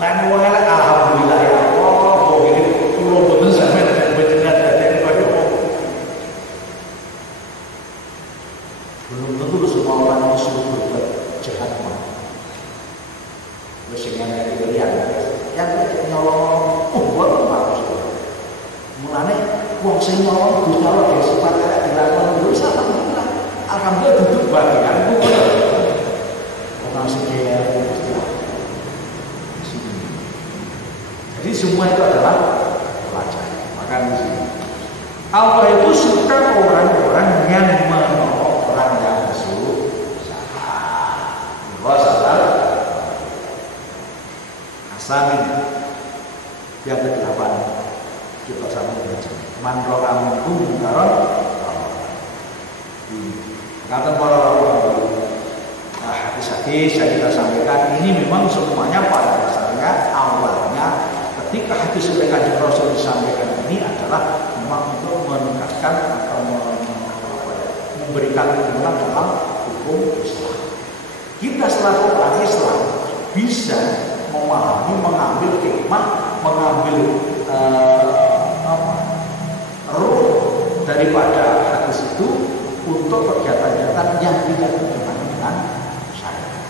Lan wa alhamdulillah ya Allah, kok ini kula boten sampeyan bejengan dadi kaya belum tentu semua orang disuruh berbuat jahat mah. Terus yang kita nyolong, buat apa sih? Mulane wong sing nyolong Gusti Allah ge sifat elek dilakukan dosa apa enggak? Alhamdulillah duduk bagian bukan. Orang sing kaya Gusti Allah. Jadi semua itu adalah pelajaran. Maka di sini Allah itu suka orang-orang yang menolong orang yang kesusahan. Wasallam. Asamin. Yang ke-8 kita sama baca. Man ro'a minkum munkaran. Kata para ulama, hadis-hadis yang kita sampaikan ini memang semuanya pada dasarnya awalnya ketika hadis oleh Rasul disampaikan ini adalah memang untuk meningkatkan atau memberikan kemudahan dalam hukum Islam. Kita selaku orang Islam bisa memahami, mengambil hikmah, mengambil ruh daripada hadis itu untuk kegiatan-kegiatan yang tidak berhubungan dengan syariat.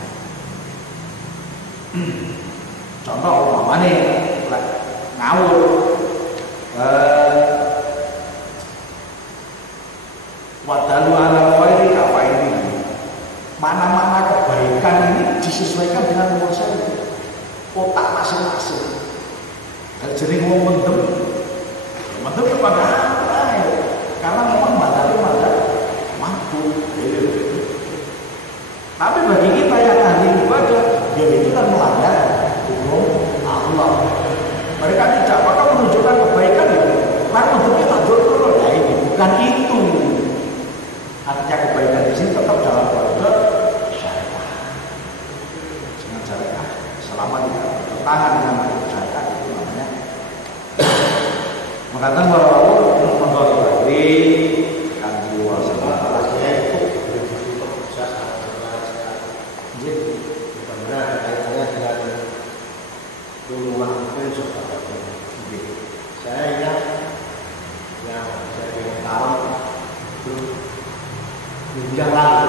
Contoh umpamanya ngawur, wadalu ala khairi kafairi. Mana-mana kebaikan ini disesuaikan dengan umur saya, otak masing-masing. Jadi mau mendem kepada apa ya? Karena memang badannya pada mampu. Tapi bagi kita yang ahli ibadah, ya itu kan melanggar hukum Allah. Mereka tidak apakah menunjukkan kebaikan itu, karena untuknya tak dulu. Ya ini bukan itu. Artinya kebaikan di sini tetap dalam koridor syariat. Dengan syariat, selama tidak bertentangan dengan syariat itu namanya. Mengatakan bahwa menurut lagi kan dua sama alasnya itu bisa jadi benar kaitannya dengan rumah mungkin seperti itu. Saya ingat yang saya tahu itu yang lalu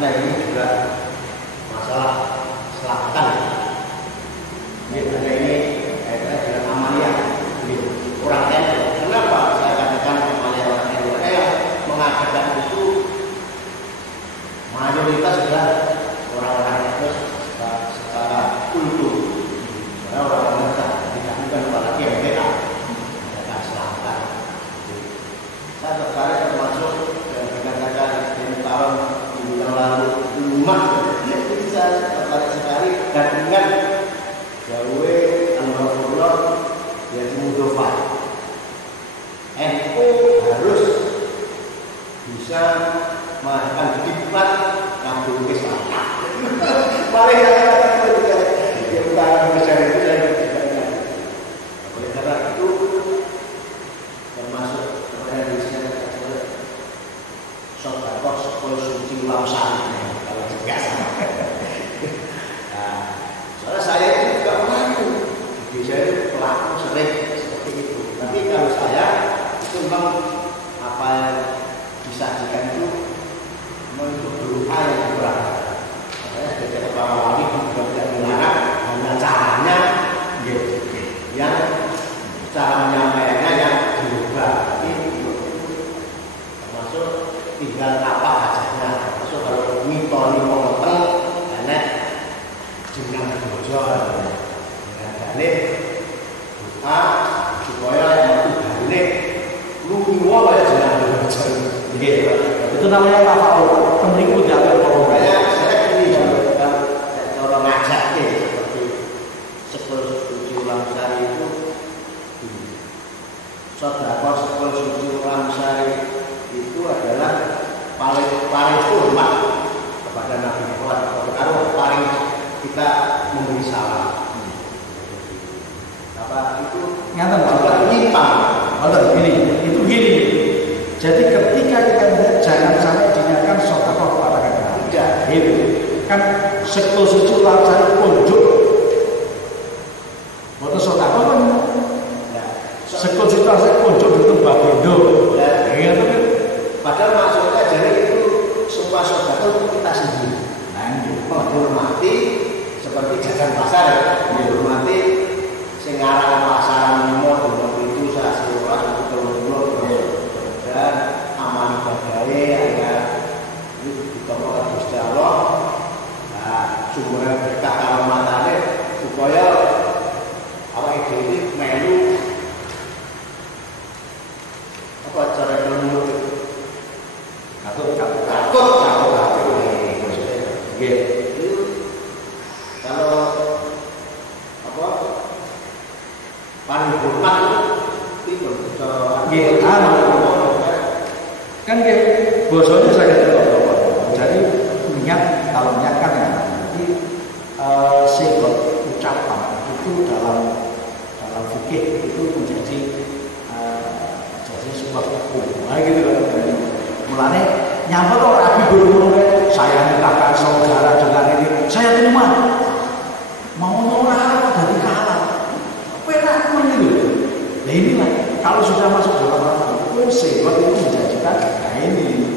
nah ini juga masalah selatan. Ini kaitannya dengan Amalia. Orang NU. Kenapa saya katakan Amalia orang NU? Mengatakan itu mayoritas sudah orang-orang itu secara kultur. Karena orang-orang tidak bukan apalagi MBA, mereka selatan. Saya tertarik termasuk yang dikatakan di tahun yang lalu rumah. Itu saya tertarik sekali dan ingat Jawa Alhamdulillah yaitu Mudofa. NU harus bisa melakukan diklat kabul Islam. Mari kita bukan bicara itu dan tidak. Oleh karena itu termasuk kepada Indonesia sodakoh konsumsi lausan kalau tegas. Nah, soalnya saya itu juga pelaku, biasanya pelaku sering seperti itu. Dua banyak jenah. Itu namanya tafaul. Temriku diambil orang. Saya ini cara ngajak seperti sekol suci ulang sari itu. Sedekah sekol suci ulang sari itu adalah paling hormat kepada Nabi Muhammad. Karena paling kita memberi salam. Apa itu? Nyata nyimpang. Betul, gini. Jadi ketika kita melihat jangan sampai diniatkan sedekah kepada kita. Tidak. Gitu. Kan sekol suci ulang sari kunjuk. Waktu sedekah kan sekol suci ulang sari kunjuk itu bagindo. Ya, itu kan. Padahal maksudnya jadi itu semua sedekah untuk kita sendiri. Menghormati seperti jajan pasar, menghormati sing aran pasaran mall itu sasewa betul-betul dan aman ibadahe ya itu ditompo Gusti Allah. Nah, sumber berkah kalamatane supaya awake dhewe melu apa cara ilmu takut kalau apa paling hormat itu kan kayak bosnya saya jadi niat kalau niat kan ya jadi sebuah ucapan itu dalam fikih itu menjadi sebuah hukum gitu kan. Mulanya nyampe orang Nabi buru-buru saya nikahkan saudara dengan ini saya terima mau orang dari kalah penak gitu. Nah inilah kalau sudah masuk dalam rangka hukum sebuah itu menjadikan ini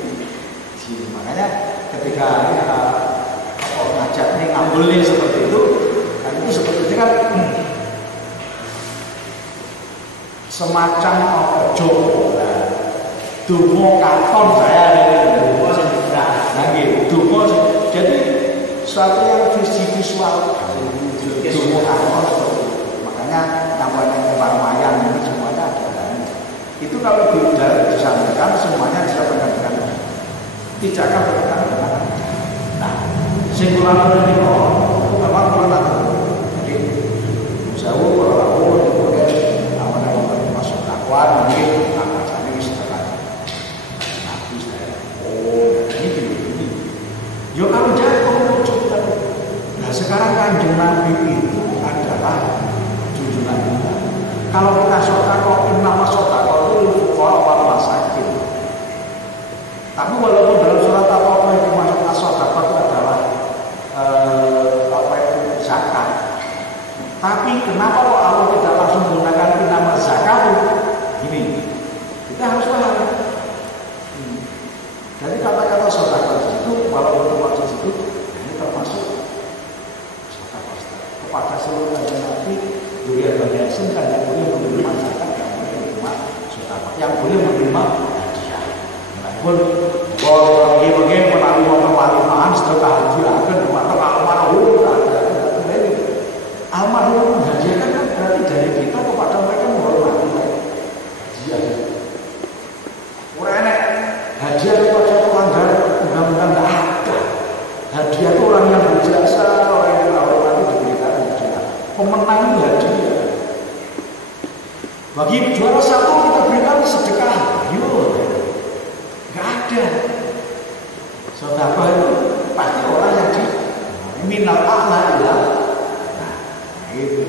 makanya ketika ngajak nih ngambilin seperti itu kan itu seperti itu kan semacam jopo dungo katon saya dungo sendiri lagi dungo jadi suatu yang visual dungo katon makanya namanya kebarmayan ini semuanya ada itu kalau disampaikan semuanya disampaikan dengan tidak akan berkaitan dengan nah singular ini itu memang kurang jadi jauh kalau aku kemudian apa masuk dakwah mungkin yo kalau jatuh cerita. Nah sekarang Kanjeng Nabi itu adalah junjungan kita. Kalau kita sedekah nama sedekah itu fuqara wal masakin. Tapi walaupun dalam surat apa yang dimaksud sedekah itu adalah apa itu zakat. Tapi kenapa kok Allah tidak langsung menggunakan nama zakat? Ini kita harus paham. Jadi kata-kata sedekah itu walaupun termasuk itu ini termasuk sedekah kepada seluruh Kanjeng Nabi Durian Bani Hasyim kan yang boleh menerima zakat, yang boleh menerima sedekah, yang boleh menerima hadiah. Walaupun bagi menawi wonten walimahan sedekah hadiah akan dumateng almarhum almarhum hadiah kan berarti dari kita kepada mereka menghormati hadiah. Ora enek hadiah kepada pelanggar undang-undang tidak ada. Hadiah itu orang yang berjasa, orang yang hormati diberikan hadiah. Pemenang itu hadiah. Bagi juara satu kita berikan sedekah. Yuk, nggak ada. Sedekah itu pasti orang yang di minal a'la ilal. Nah, itu.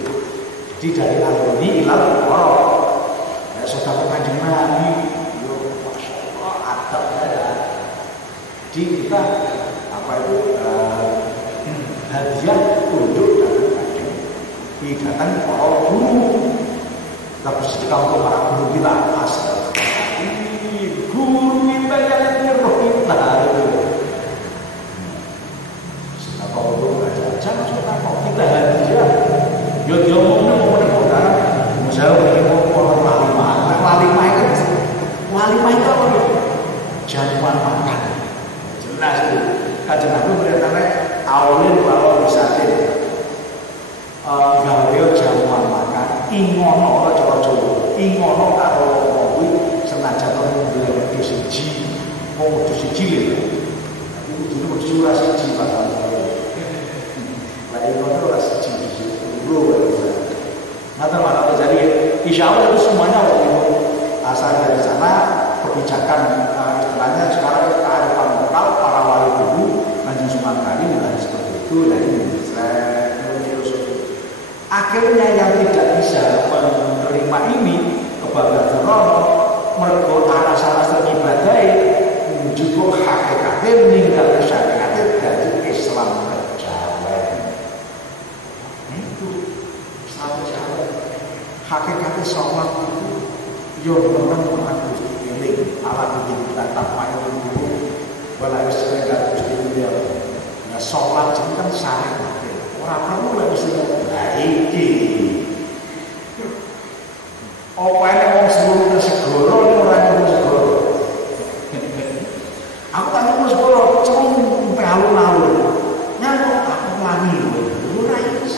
Jadi dari al-ghani ilal fuqara. Sedekah Kanjeng Nabi. Jadi kita apa itu hadiah untuk datang para guru. Kita bersedekah untuk para guru kita. Guru kita yang nyuruh kita. Sedekah untuk jangan sedekah kita hadiah. Yo diomongnya mau menekuk misalnya mau walimah itu walimah itu apa ya? Jamuan makan. Jelas itu. Kanjeng Nabi perintahnya awalin walau bisatin. Gawe jamuan makan ingono ora cara Jawa. Ingono karo kuwi seneng senajan to mundur wedhus siji, mau wedhus siji lho. Itu wedhus ora siji Pak. Lah itu ora siji bro. Mata-mata jadi insya Allah itu semuanya waktu itu asal dari sana kebijakan istilahnya sekarang kearifan lokal para wali dulu Kanjeng Sunan Kali bukan seperti itu. Nah ini akhirnya yang tidak bisa menerima ini kebagian rono mergo aras-aras ibadai juga hakikatnya meninggal syariatnya dari Islam berjalan. Itu Islam berjalan. Hakikatnya sholat itu yang menang mengaku pilih alat bikin kita tampaknya dulu walau sebenarnya Gusti beliau. Nah sholat itu kan syariat. Orang perlu lah mesti iki. Apa yang mau sebelumnya segoro ini orang yang segoro. Aku tanya mau segoro, cuma alun-alun. Nyamuk aku lagi. Murah itu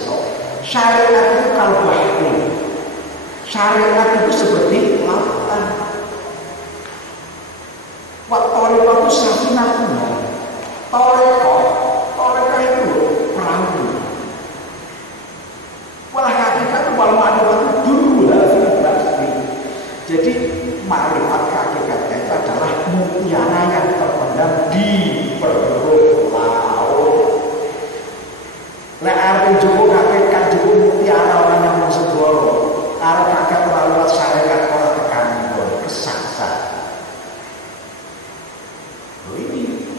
syariat itu kalau bahaya. Syariat itu seperti lautan. Waktu itu safinatuna. Toreko itu perahu. Wah hakikat wal ma'rifat dulu lah. Jadi ma'rifat hakikatnya itu adalah mutiara yang terpendam di perut laut. Lek arep cukup hakikat cukup mutiara orang yang mau segoro. Arep kakek terlalu syariat orang tekan kesasar. Loh ini,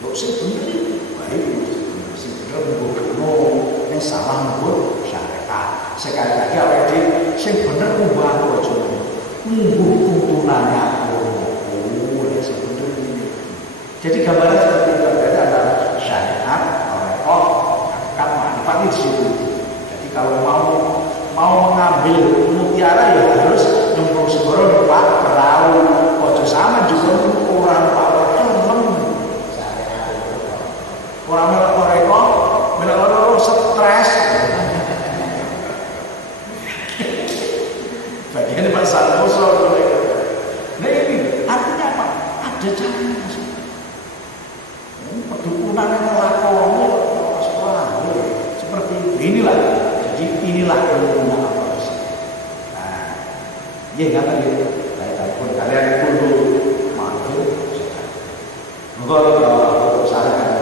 loh sih bener, baik sih bener menggunakan yang salah menggunakan syariat. Sekali lagi awake dhewe sing bener ngubah aja. Ngubah tuntunannya sing bener ini. Jadi gambaran seperti itu adalah syariat, toreko, hakikat, manfaat di situ. Jadi kalau mau mengambil mutiara ya harus nyemplung segoro numpak perahu. Ojo sama juga orang orang toreko, melok stres. Bagian pasal musuh. Nah ini artinya apa? Ada caranya. Perdukunan yang lakoni sekolah seperti inilah. Jadi inilah ilmu apa sih? Nah, ya nggak tadi. Pun kalian kudu mampu. Enggak kalau saya